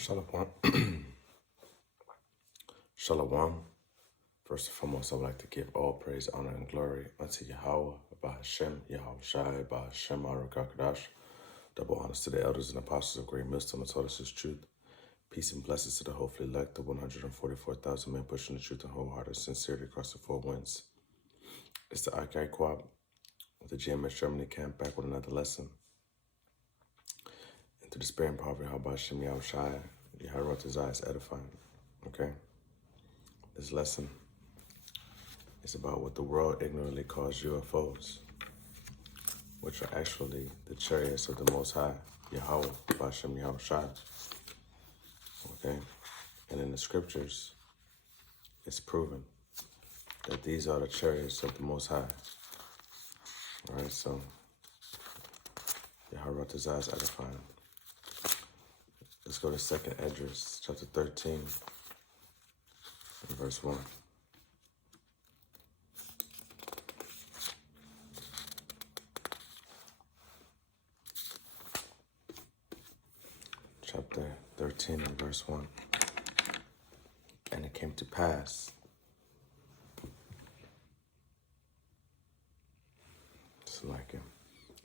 Shalom. Shalom. First and foremost, I would like to give all praise, honor, and glory unto Yahweh, Bahashem, Yahweh Shai, Bahashem, Arakakadash. Double honors to the elders and apostles of great wisdom and taught us his truth. Peace and blessings to the hopefully elect, the 144,000 men pushing the truth and wholehearted sincerity across the four winds. It's the Akai Quab of the GMS Germany camp, back with another lesson. And through the spirit and power of Yahweh Bahashem, Yahweh Shai, Yahweh wrote his eyes edifying. Okay? This lesson is about what the world ignorantly calls UFOs, which are actually the chariots of the Most High, Yahweh, Bashem, Yahweh Shai. Okay? And in the scriptures, it's proven that these are the chariots of the Most High. All right, so Yahweh wrote his eyes edifying. Let's go to 2nd Esdras, chapter 13, and verse 1. Chapter 13 and verse 1. And it came to pass. It's like it.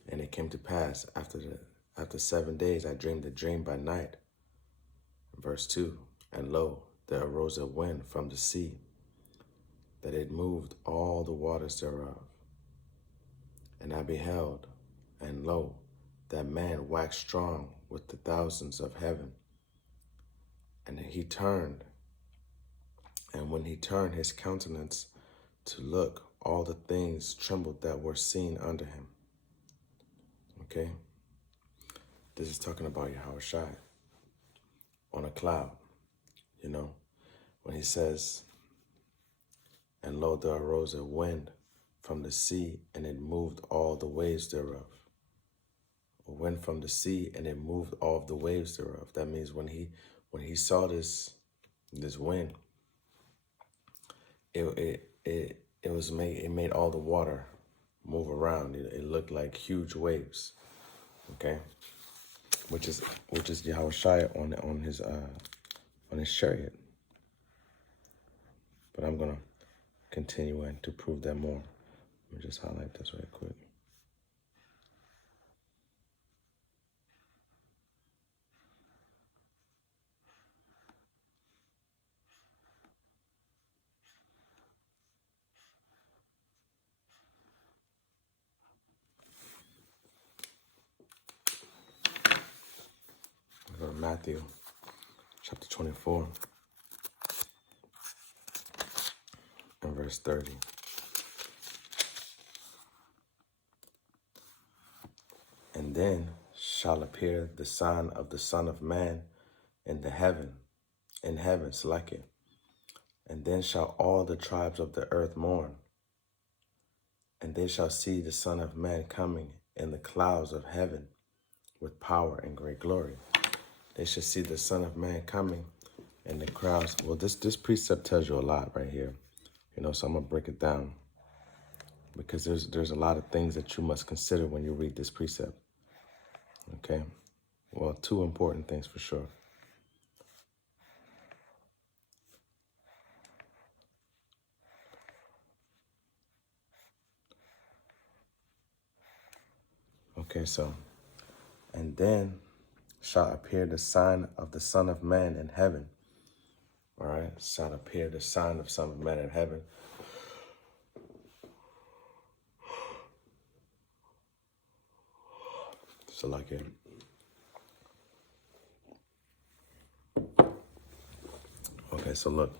And it came to pass after 7 days I dreamed a dream by night. Verse 2. And lo, there arose a wind from the sea, that it moved all the waters thereof. And I beheld, and lo, that man waxed strong with the thousands of heaven. And he turned, and when he turned his countenance to look, all the things trembled that were seen under him. Okay? This is talking about Yahweh Shai on a cloud, you know, when he says, and lo, there arose a wind from the sea, and it moved all the waves thereof. A wind from the sea, and it moved all of the waves thereof. That means when he saw this wind, it made all the water move around. It looked like huge waves. Okay, which is Yahweh Shai on his chariot. But I'm gonna continue and to prove that more. Let me just highlight this right quick. Go to Matthew chapter 24 and verse 30. And then shall appear the sign of the Son of Man in heaven, Selachia. And then shall all the tribes of the earth mourn, and they shall see the Son of Man coming in the clouds of heaven with power and great glory. They shall see the Son of Man coming in the crowds. Well, this precept tells you a lot right here, you know, so I'm gonna break it down, because there's a lot of things that you must consider when you read this precept. Okay, well, two important things for sure. Okay, so, and then shall appear the sign of the Son of Man in heaven. All right, shall appear the sign of Son of Man in heaven. So like it. Okay, so look.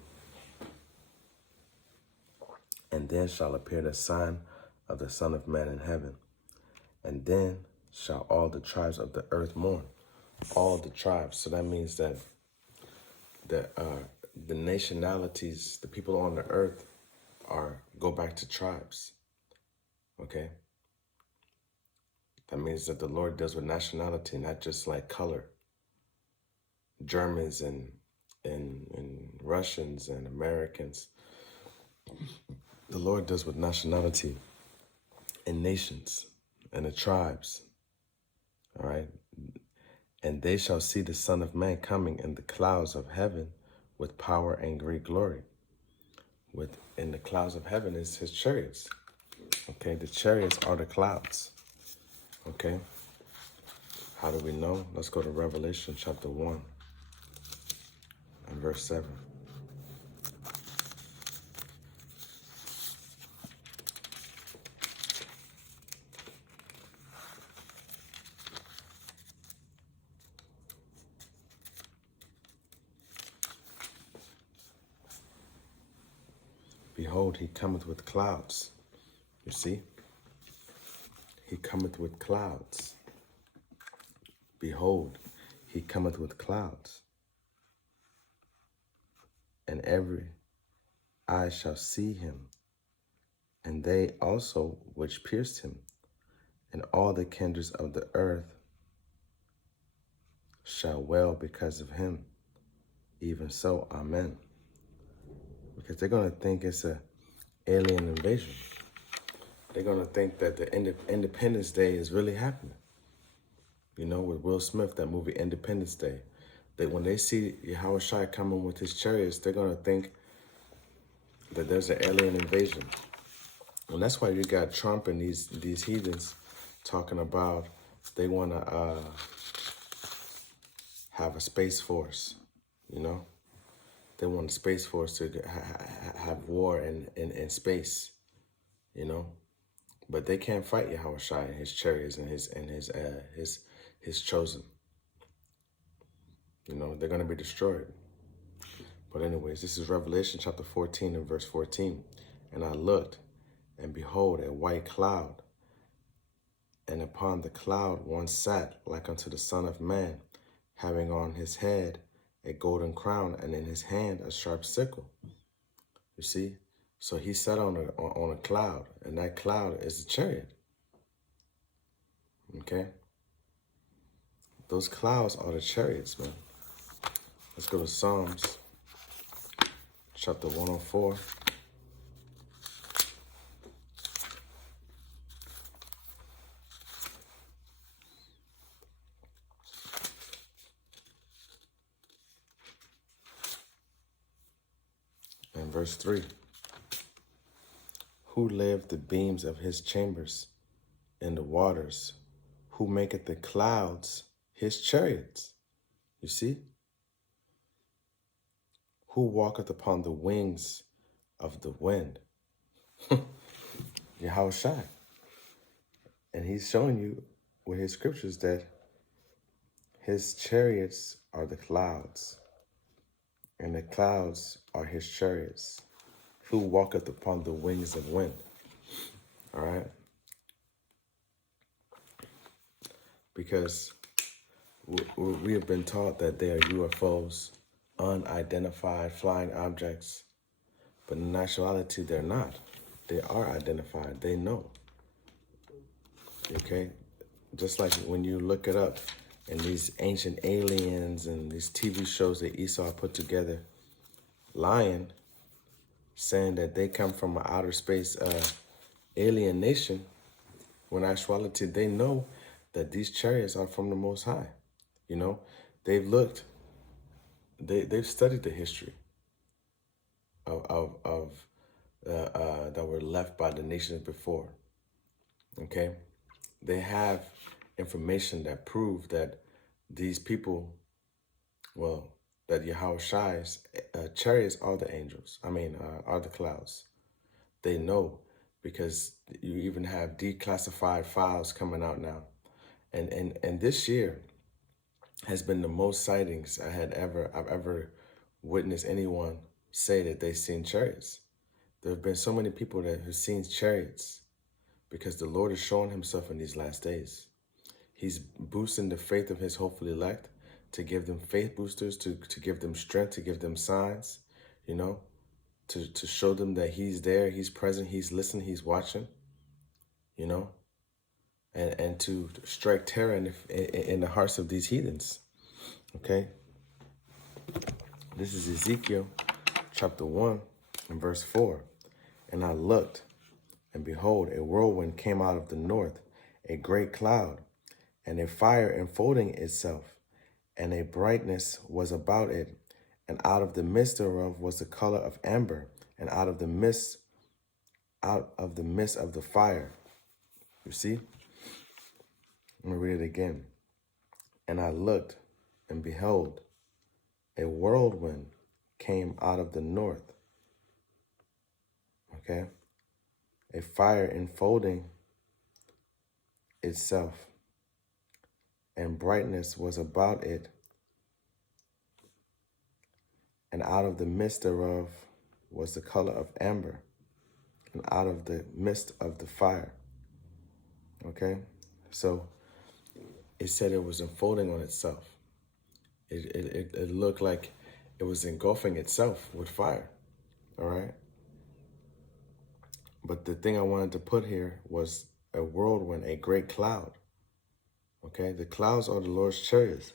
And then shall appear the sign of the Son of Man in heaven. And then shall all the tribes of the earth mourn. All the tribes. So that means that the nationalities, the people on the earth go back to tribes. Okay? That means that the Lord deals with nationality, not just like color. Germans and Russians and Americans. The Lord deals with nationality and nations and the tribes. All right? And they shall see the Son of Man coming in the clouds of heaven with power and great glory. In the clouds of heaven is his chariots. Okay, the chariots are the clouds. Okay, how do we know? Let's go to Revelation chapter 1 and verse 7. Behold, he cometh with clouds. You see? He cometh with clouds. Behold, he cometh with clouds. And every eye shall see him, and they also which pierced him, and all the kindreds of the earth shall wail because of him. Even so, amen. Because they're going to think it's an alien invasion. They're going to think that the Independence Day is really happening. You know, with Will Smith, that movie Independence Day. That when they see Yahweh Shai coming with his chariots, they're going to think that there's an alien invasion. And that's why you got Trump and these heathens talking about they want to have a space force, you know? They want a space force to have war in space, you know? But they can't fight Yahweh Shai and his chariots and his chosen. You know, they're going to be destroyed. But anyways, this is Revelation chapter 14 and verse 14. And I looked, and behold, a white cloud. And upon the cloud one sat like unto the Son of Man, having on his head a golden crown, and in his hand a sharp sickle. You see? So he sat on a cloud, and that cloud is the chariot. Okay? Those clouds are the chariots, man. Let's go to Psalms chapter 104. And verse 3. Who lived the beams of his chambers in the waters? Who maketh the clouds his chariots? You see? Who walketh upon the wings of the wind? Yahweh Shai. And he's showing you with his scriptures that his chariots are the clouds, and the clouds are his chariots. Who walketh upon the wings of wind? All right? Because we have been taught that they are UFOs, unidentified flying objects. But in actuality, they're not. They are identified. They know. Okay? Just like when you look it up and these ancient aliens and these TV shows that Esau put together, lying, saying that they come from an outer space alien nation, when in actuality they know that these chariots are from the Most High. You know, they've looked, they've studied the history of that were left by the nations before. Okay, they have information that prove that these people, well, that Yahweh Shai's chariots are the angels. Are the clouds. They know because you even have declassified files coming out now, and this year has been the most sightings I've ever witnessed anyone say that they've seen chariots. There have been so many people that have seen chariots because the Lord is showing himself in these last days. He's boosting the faith of his hopeful elect to give them faith boosters, to give them strength, to give them signs, you know, to show them that he's there, he's present, he's listening, he's watching, you know, and to strike terror in the hearts of these heathens. Okay? This is Ezekiel chapter 1 and verse 4. And I looked, and behold, a whirlwind came out of the north, a great cloud, and a fire enfolding itself, and a brightness was about it, and out of the midst thereof was the color of amber, and out of the midst of the fire. You see? Let me read it again. And I looked, and behold, a whirlwind came out of the north. Okay? A fire enfolding itself, and brightness was about it, and out of the midst thereof was the color of amber, and out of the midst of the fire. Okay? So it said it was unfolding on itself. It looked like it was engulfing itself with fire. All right? But the thing I wanted to put here was a whirlwind, a great cloud. Okay? The clouds are the Lord's chariots.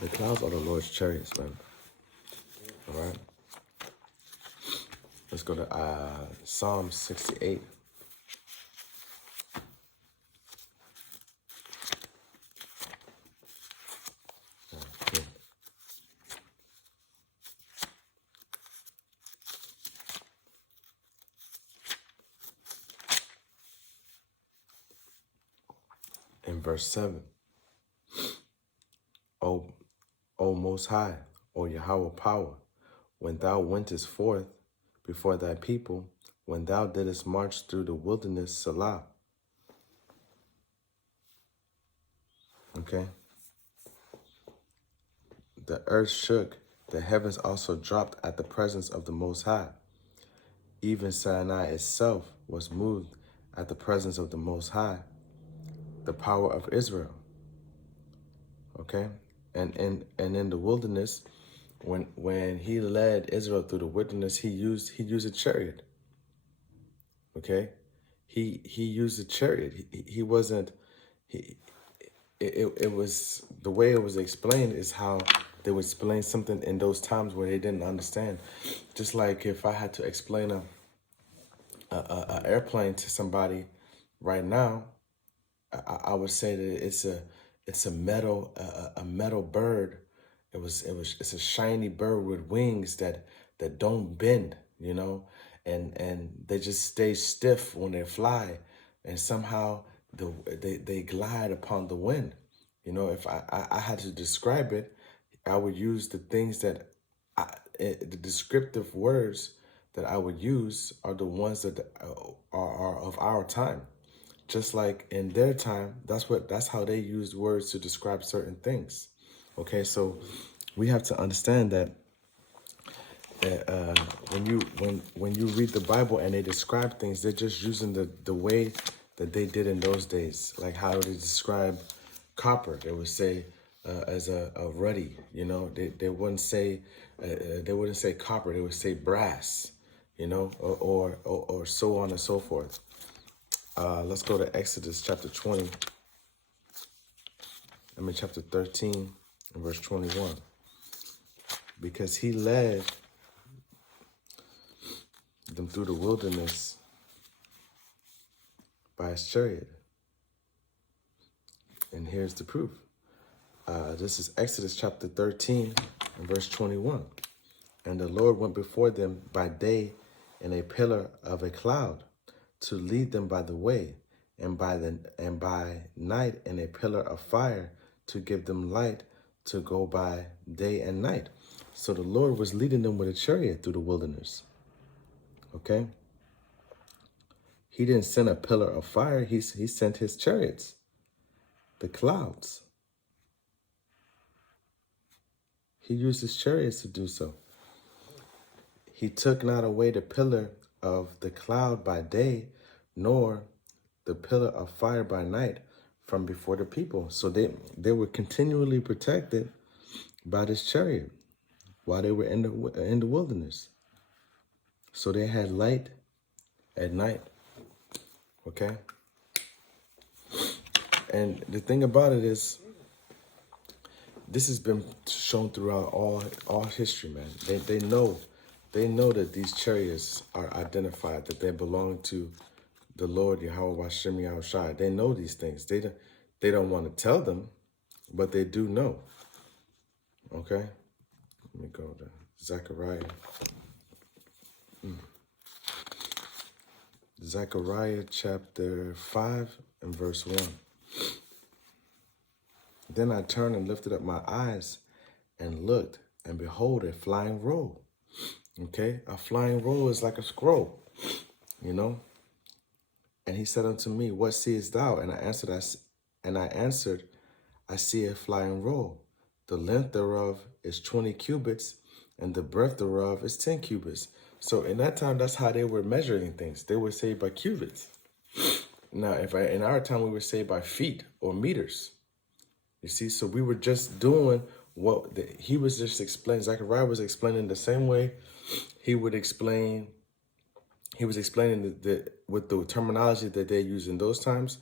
The clouds are the Lord's chariots, man. All right? Let's go to Psalm 68. Okay. In verse 7. O Most High, O Yahweh power, when thou wentest forth before thy people, when thou didst march through the wilderness, Salah. Okay? The earth shook, the heavens also dropped at the presence of the Most High. Even Sinai itself was moved at the presence of the Most High, the power of Israel. Okay? And in the wilderness, when he led Israel through the wilderness, he used a chariot. Okay? He used a chariot. He wasn't it was the way it was explained is how they would explain something in those times where they didn't understand. Just like if I had to explain a airplane to somebody right now, I would say that it's a metal bird. It's a shiny bird with wings that don't bend, you know, and they just stay stiff when they fly, and somehow they glide upon the wind. You know, if I had to describe it, I would use the things that the descriptive words that I would use are the ones that are of our time. Just like in their time, that's how they used words to describe certain things. Okay, so we have to understand that when you read the Bible and they describe things, they're just using the way that they did in those days. Like how they describe copper, they would say as a ruddy. You know, they wouldn't say copper. They would say brass. You know, or so on and so forth. Let's go to Exodus chapter 20. Chapter 13 and verse 21. Because he led them through the wilderness by his chariot. And here's the proof. This is Exodus chapter 13 and verse 21. And the Lord went before them by day in a pillar of a cloud to lead them by the way, and by night in a pillar of fire to give them light to go by day and night. So the Lord was leading them with a chariot through the wilderness. Okay? He didn't send a pillar of fire. He sent his chariots, the clouds. He used his chariots to do so. He took not away the pillar of the cloud by day, nor the pillar of fire by night from before the people. So they were continually protected by this chariot while they were in the wilderness. So they had light at night. Okay? And the thing about it is, this has been shown throughout all history, man. They know that these chariots are identified, that they belong to the Lord Yahweh Hashem Yahushai. They know these things. They don't want to tell them, but they do know. Okay? Let me go to Zechariah. Zechariah chapter 5 and verse 1. Then I turned and lifted up my eyes and looked, and behold, a flying roll. Okay? A flying roll is like a scroll, you know? And he said unto me, what seest thou? And I answered, I see a flying roll. The length thereof is 20 cubits, and the breadth thereof is 10 cubits. So in that time, that's how they were measuring things. They would say by cubits. Now, in our time, we would say by feet or meters. You see, so we were just doing what he was just explaining. Zechariah was explaining the same way he would explain. He was explaining with the terminology that they use in those times,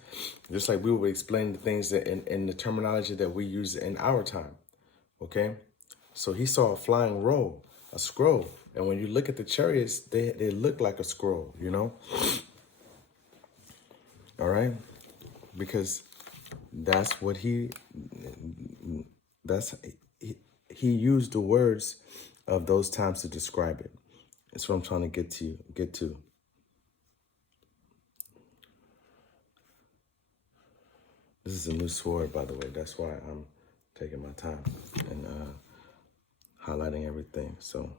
just like we would explain the things that in the terminology that we use in our time. Okay, so he saw a flying roll, a scroll, and when you look at the chariots, they look like a scroll, you know. All right, because that's what he used the words of those times to describe it. That's what I'm trying to get to. This is a new sword, by the way. That's why I'm taking my time and highlighting everything. So